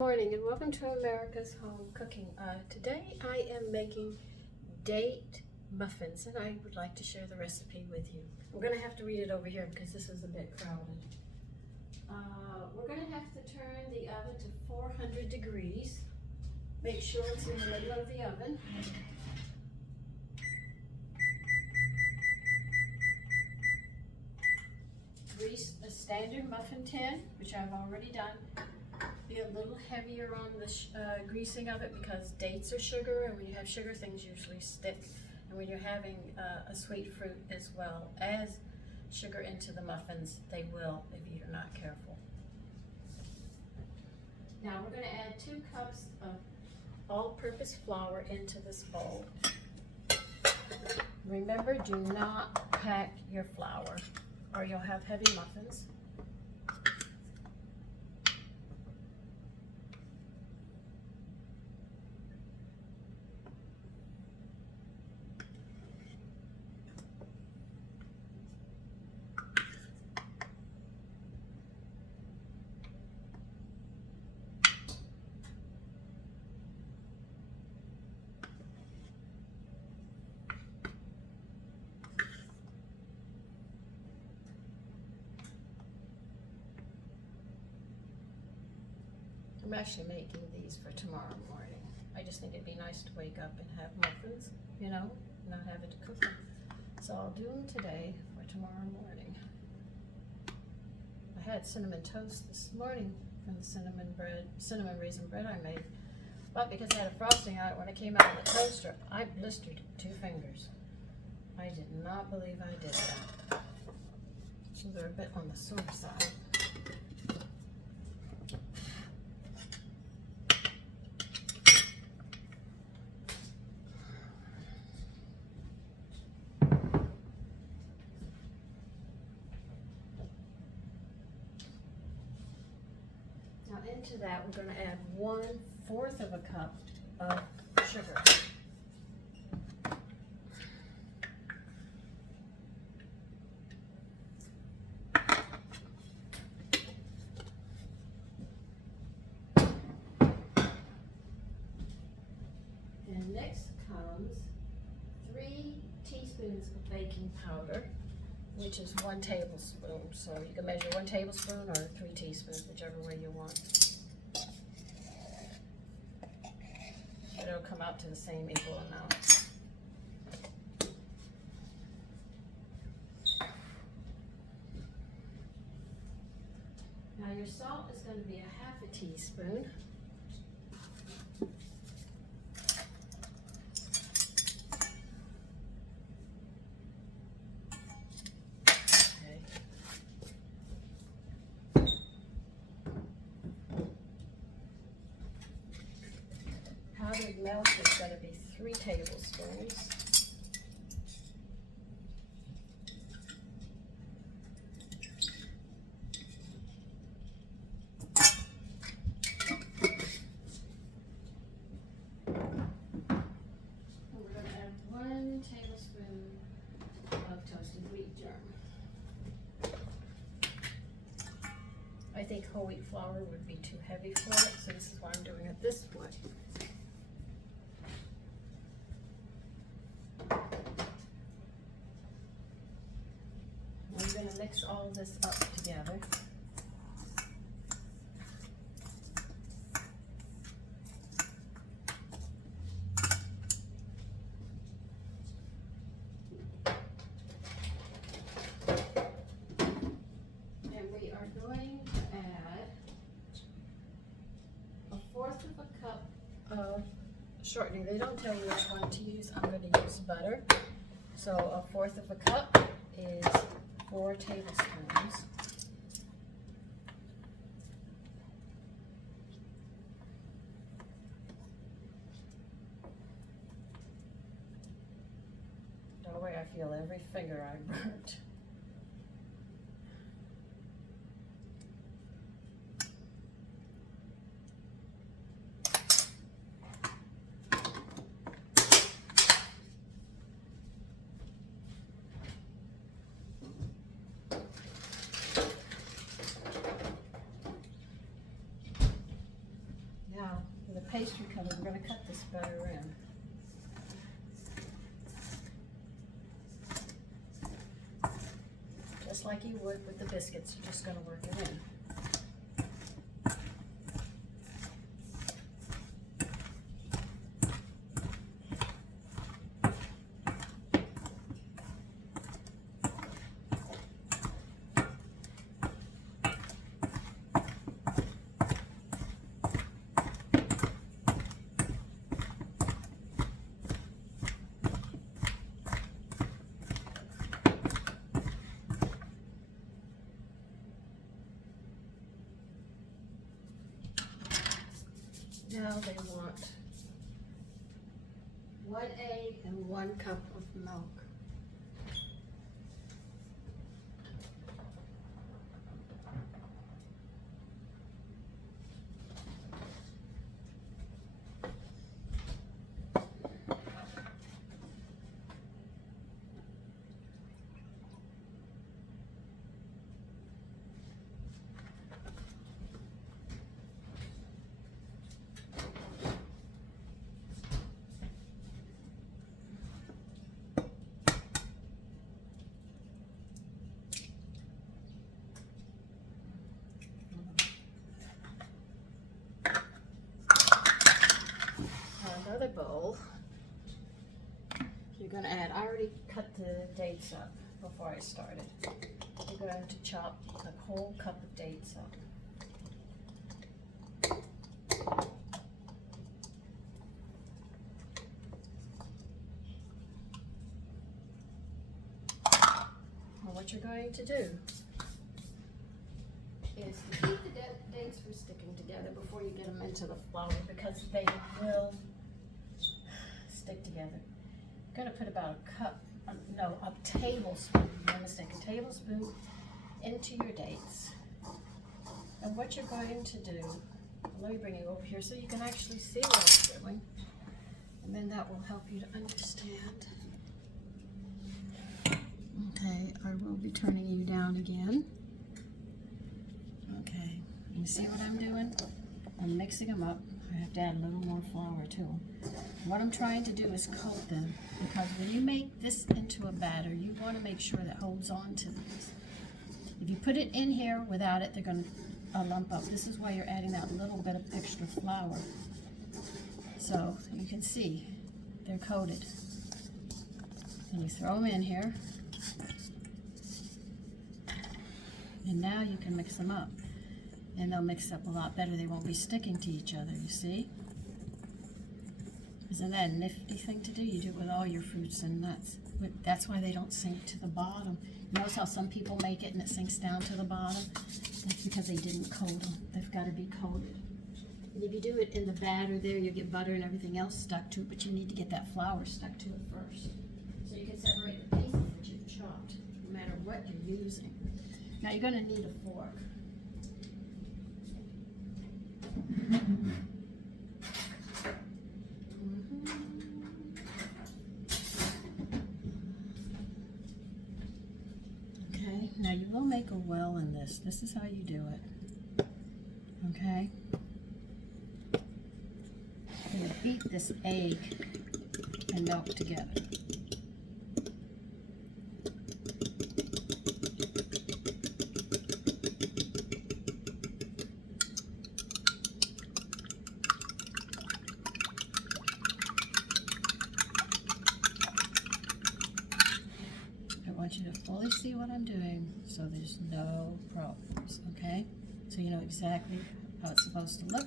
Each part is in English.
Morning and welcome to America's Home Cooking. Today I am making date muffins and I would like to share the recipe with you. I'm going to have to read it over here because this is a bit crowded. We're going to have to turn the oven to 400 degrees. Make sure it's in the middle of the oven. Grease a standard muffin tin, which I've already done. Be a little heavier on the greasing of it because dates are sugar, and when you have sugar, things usually stick. And when you're having a sweet fruit as well as sugar into the muffins, they will if you're not careful. Now we're going to add 2 cups of all-purpose flour into this bowl. Remember, do not pack your flour or you'll have heavy muffins. I'm actually making these for tomorrow morning. I just think it'd be nice to wake up and have muffins, you know, not having to cook them. So I'll do them today for tomorrow morning. I had cinnamon toast this morning from the cinnamon raisin bread I made. But because I had a frosting on it, when it came out of the toaster, I blistered 2 fingers. I did not believe I did that. So they're a bit on the sore side. Now into that we're going to add 1/4 of a cup of sugar. And next comes 3 teaspoons of baking powder, which is 1 tablespoon. So you can measure 1 tablespoon or 3 teaspoons, whichever way you want. But it'll come out to the same equal amount. Now your salt is going to be 1/2 teaspoon. Powdered milk is going to be 3 tablespoons. And we're going to add 1 tablespoon of toasted wheat germ. I think whole wheat flour would be too heavy for it, so this is why I'm doing it this way. I'm going to mix all this up together. And we are going to add 1/4 of a cup of shortening. They don't tell you which one to use. I'm going to use butter. So 1/4 of a cup is 4 tablespoons. Don't worry, I feel every finger I burnt. Now, for the pastry cover, we're going to cut this butter in. Just like you would with the biscuits, you're just going to work it in. Now they want 1 egg and 1 cup of milk. Another bowl, you're going to add, I already cut the dates up before I started. You're going to chop a whole cup of dates up. Well, what you're going to do is to keep the dates from sticking together before you get them into the flour, because they will stick together. You're going to put about a tablespoon, my mistake, a tablespoon into your dates. And what you're going to do, let me bring you over here so you can actually see what I'm doing, and then that will help you to understand. Okay, I will be turning you down again. Okay, you see what I'm doing? I'm mixing them up. I have to add a little more flour to them. What I'm trying to do is coat them, because when you make this into a batter, you want to make sure that holds on to these. If you put it in here without it, they're going to lump up. This is why you're adding that little bit of extra flour. So you can see they're coated. And you throw them in here. And now you can mix them up. And they'll mix up a lot better. They won't be sticking to each other, you see? Isn't that a nifty thing to do? You do it with all your fruits and nuts. That's why they don't sink to the bottom. You notice how some people make it and it sinks down to the bottom? That's because they didn't coat them. They've got to be coated. And if you do it in the batter there, you get butter and everything else stuck to it, but you need to get that flour stuck to it first. So you can separate the pieces that you've chopped, no matter what you're using. Now you're going to need a fork. Okay, now you will make a well in this. This is how you do it. Okay? You're going to beat this egg and milk together. I want you to fully see what I'm doing so there's no problems, okay? So you know exactly how it's supposed to look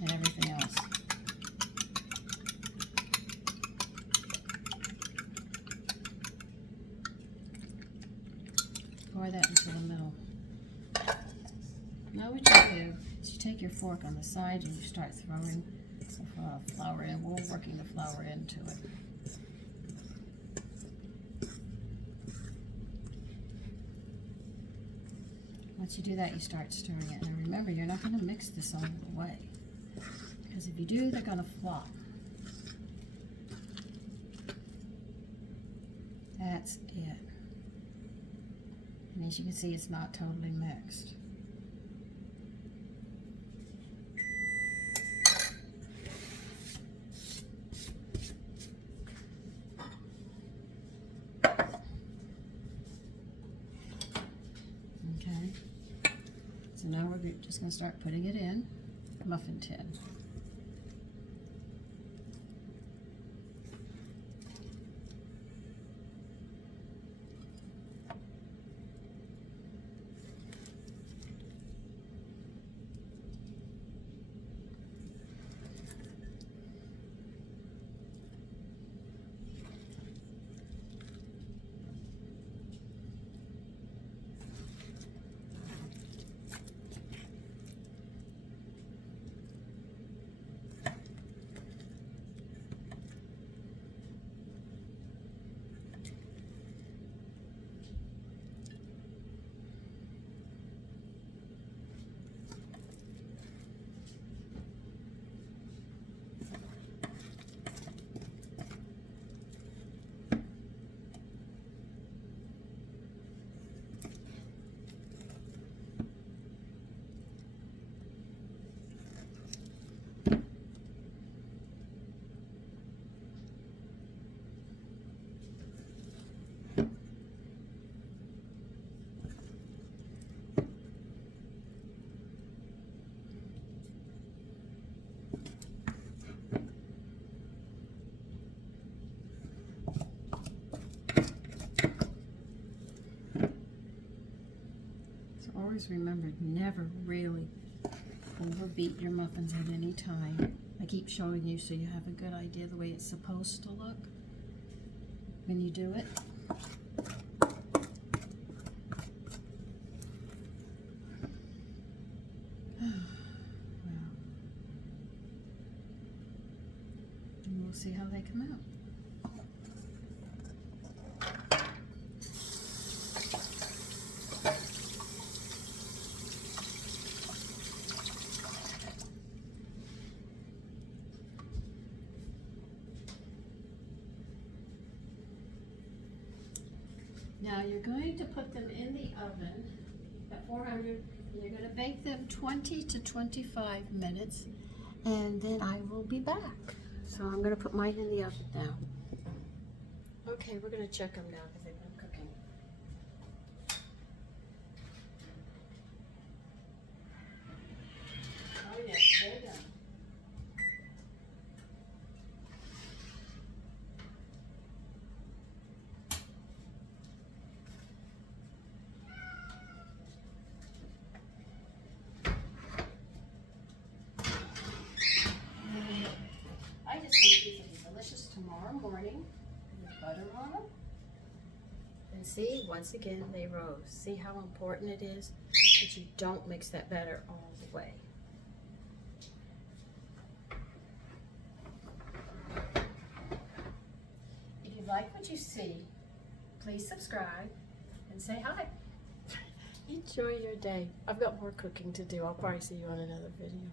and everything else. Pour that into the middle. Now what you do is you take your fork on the side and you start throwing the flour in. We're working the flour into it. Once you do that, you start stirring it. And remember, you're not going to mix this all the way, because if you do, they're going to flop. That's it. And as you can see, it's not totally mixed. we're just going to start putting it in the muffin tin. Always remember, never really overbeat your muffins at any time. I keep showing you so you have a good idea the way it's supposed to look when you do it. Well, and we'll see how they come out. Now you're going to put them in the oven at 400, and you're going to bake them 20 to 25 minutes, and then I will be back. So I'm going to put mine in the oven now. Okay, we're going to check them now because they've been cooking. Oh yes, they're done. I just think these will be delicious tomorrow morning with butter on them. And see, once again, they rose. See how important it is that you don't mix that batter all the way. If you like what you see, please subscribe and say hi. Enjoy your day. I've got more cooking to do. I'll probably see you on another video.